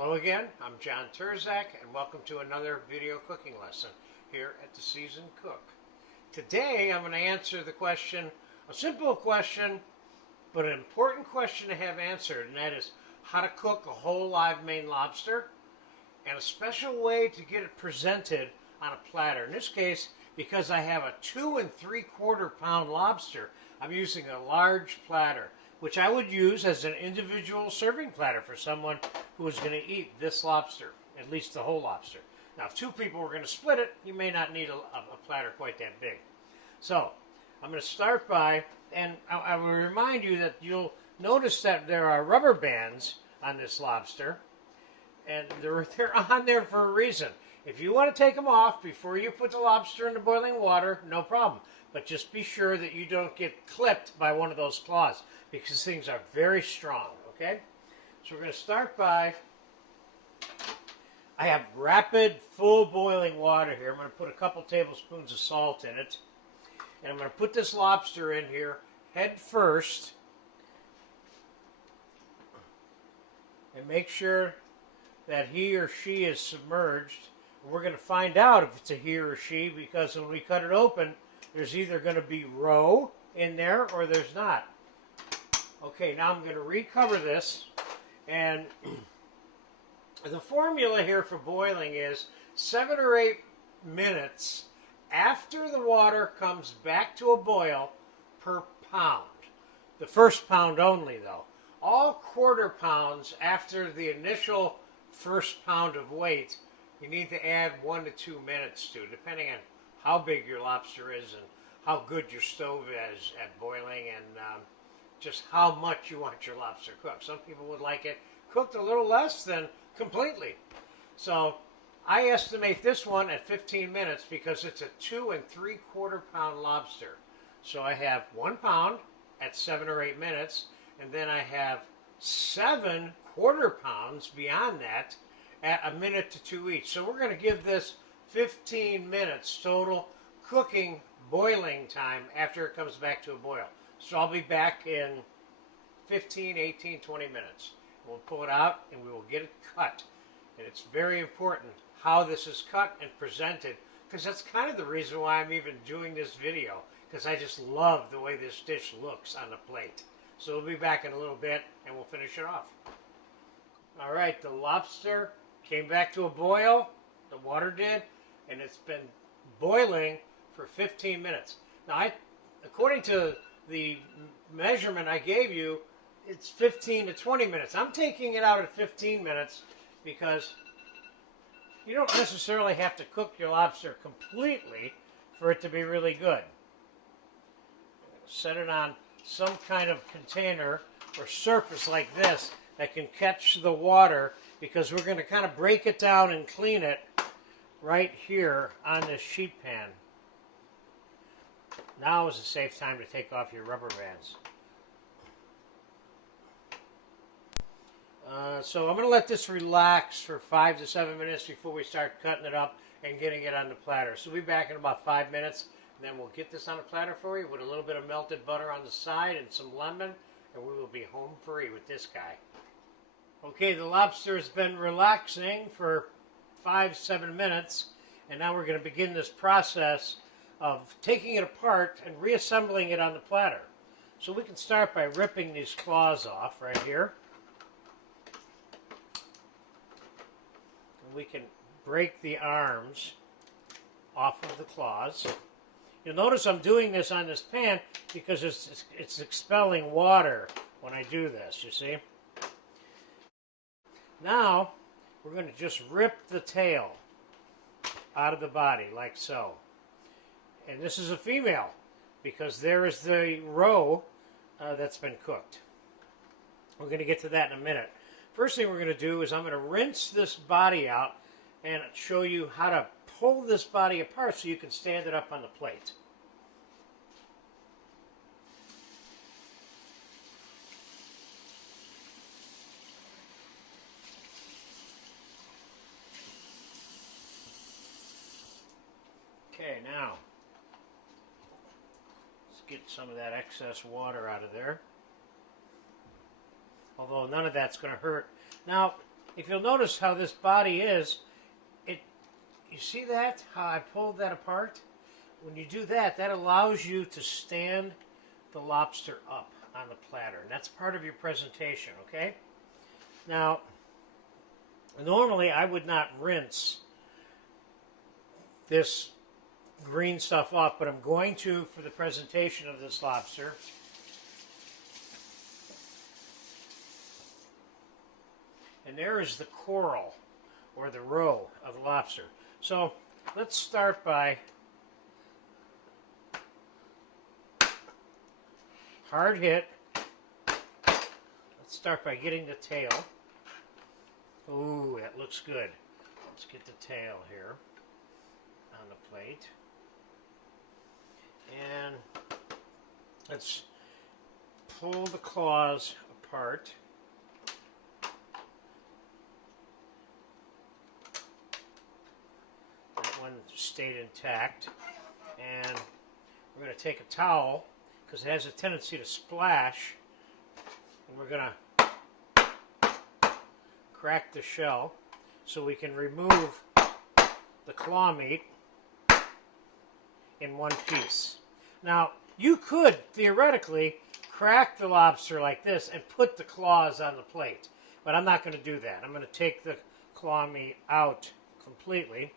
Hello again, I'm John Turzak and welcome to another video cooking lesson here at The Seasoned Cook. Today I'm going to answer the question, a simple question, but an important question to have answered, and that is how to cook a whole live Maine lobster and a special way to get it presented on a platter. In this case, because I have a 2 3/4 pound lobster, I'm using a large platter, which I would use as an individual serving platter for someone who is going to eat this lobster, at least the whole lobster. Now, if two people were going to split it, you may not need a platter quite that big. So, I'm going to start by, and I will remind you that you'll notice that there are rubber bands on this lobster, and they're on there for a reason. If you want to take them off before you put the lobster into boiling water, no problem. But just be sure that you don't get clipped by one of those claws, because things are very strong, okay? So we're going to start by, I have rapid, full boiling water here. I'm going to put a couple tablespoons of salt in it. And I'm going to put this lobster in here head first. And make sure that he or she is submerged. We're going to find out if it's a he or she, because when we cut it open, there's either going to be roe in there or there's not. Okay, now I'm going to recover this, and the formula here for boiling is 7 or 8 minutes after the water comes back to a boil per pound. The first pound only, though. All quarter pounds after the initial first pound of weight, you need to add 1 to 2 minutes to, depending on how big your lobster is and how good your stove is at boiling, and just how much you want your lobster cooked. Some people would like it cooked a little less than completely. So I estimate this one at 15 minutes because it's a 2 3/4 pound lobster. So I have 1 pound at 7 or 8 minutes, and then I have 7 quarter pounds beyond that at 1 minute to 2 each. So we're going to give this 15 minutes total cooking boiling time after it comes back to a boil. So I'll be back in 15, 18, 20 minutes. We'll pull it out and we will get it cut. And it's very important how this is cut and presented, because that's kind of the reason why I'm even doing this video, because I just love the way this dish looks on the plate. So we'll be back in a little bit and we'll finish it off. All right, the lobster came back to a boil, the water did, and it's been boiling for 15 minutes. Now, according to the measurement I gave you, it's 15 to 20 minutes. I'm taking it out at 15 minutes because you don't necessarily have to cook your lobster completely for it to be really good. Set it on some kind of container or surface like this that can catch the water, because we're going to kind of break it down and clean it right here on this sheet pan. Now is a safe time to take off your rubber bands. So I'm going to let this relax for 5 to 7 minutes before we start cutting it up and getting it on the platter. So we'll be back in about 5 minutes, and then we'll get this on a platter for you with a little bit of melted butter on the side and some lemon, and we will be home free with this guy. Okay, the lobster has been relaxing for 5-7 minutes, and now we're going to begin this process of taking it apart and reassembling it on the platter. So we can start by ripping these claws off right here. And we can break the arms off of the claws. You'll notice I'm doing this on this pan because it's expelling water when I do this, you see. Now we're going to just rip the tail out of the body like so. And this is a female, because there is the roe that's been cooked. We're going to get to that in a minute. First thing we're going to do is I'm going to rinse this body out and show you how to pull this body apart so you can stand it up on the plate. Okay, now get some of that excess water out of there. Although none of that's going to hurt. Now, if you'll notice how this body is, you see that? How I pulled that apart? When you do that, that allows you to stand the lobster up on the platter. And that's part of your presentation, okay? Now, normally I would not rinse this green stuff off, but I'm going to for the presentation of this lobster. And there is the coral, or the roe of the lobster. So let's start by hard hit. Let's start by getting the tail. Ooh, that looks good. Let's get the tail here on the plate. And let's pull the claws apart. That one stayed intact. And we're going to take a towel, because it has a tendency to splash, and we're going to crack the shell so we can remove the claw meat in one piece. Now, you could theoretically crack the lobster like this and put the claws on the plate, but I'm not going to do that. I'm going to take the claw meat out completely.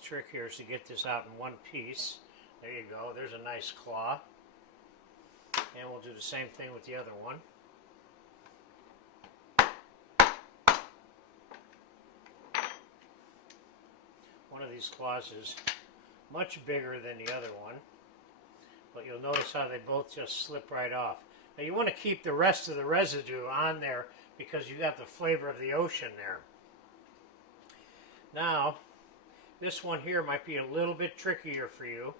Trick here is to get this out in one piece. There you go. There's a nice claw. And we'll do the same thing with the other one. One of these claws is much bigger than the other one, but you'll notice how they both just slip right off. Now you want to keep the rest of the residue on there because you got the flavor of the ocean there. Now, this one here might be a little bit trickier for you.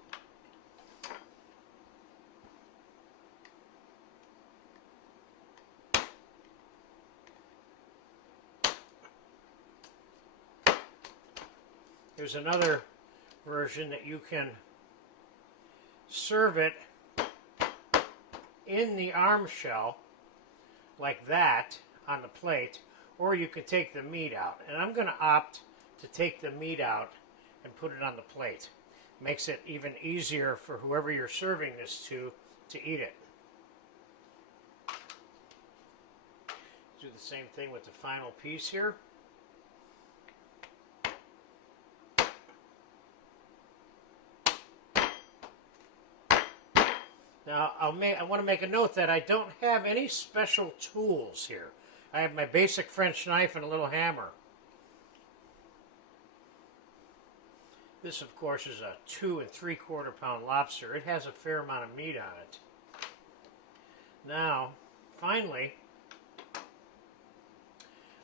There's another version that you can serve it in the arm shell like that on the plate, or you can take the meat out. And I'm going to opt to take the meat out and put it on the plate. Makes it even easier for whoever you're serving this to eat it. Do the same thing with the final piece here. Now, I want to make a note that I don't have any special tools here. I have my basic French knife and a little hammer. This, of course, is a 2 3/4 pound lobster. It has a fair amount of meat on it. Now, finally,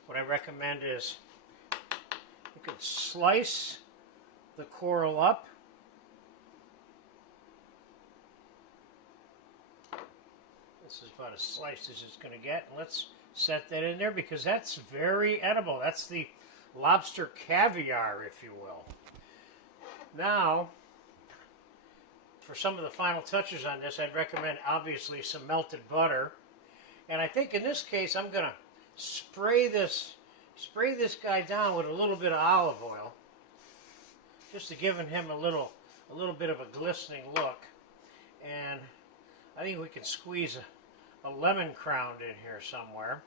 what I recommend is you can slice the coral up. This is about as sliced as it's going to get. And let's set that in there because that's very edible. That's the lobster caviar, if you will. Now, for some of the final touches on this, I'd recommend obviously some melted butter. And I think in this case, I'm going to spray this guy down with a little bit of olive oil, just to give him a little bit of a glistening look. And I think we can squeeze a lemon crown in here somewhere.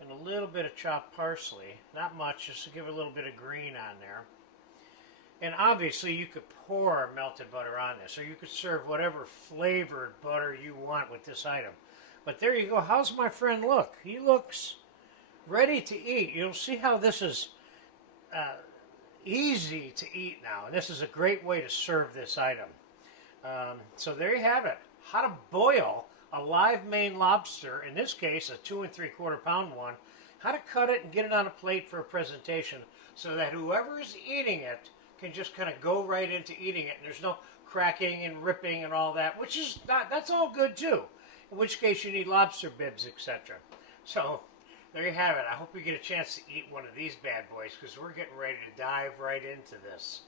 And a little bit of chopped parsley, not much, just to give a little bit of green on there. And obviously you could pour melted butter on this, or you could serve whatever flavored butter you want with this item. But there you go. How's my friend look? He looks ready to eat. You'll see how this is easy to eat now. And this is a great way to serve this item. So there you have it. How to boil a live Maine lobster, in this case a 2 3/4 pound one, how to cut it and get it on a plate for a presentation so that whoever is eating it can just kind of go right into eating it, and there's no cracking and ripping and all that, which is not, that's all good too, in which case you need lobster bibs, etc. So there you have it. I hope you get a chance to eat one of these bad boys because we're getting ready to dive right into this.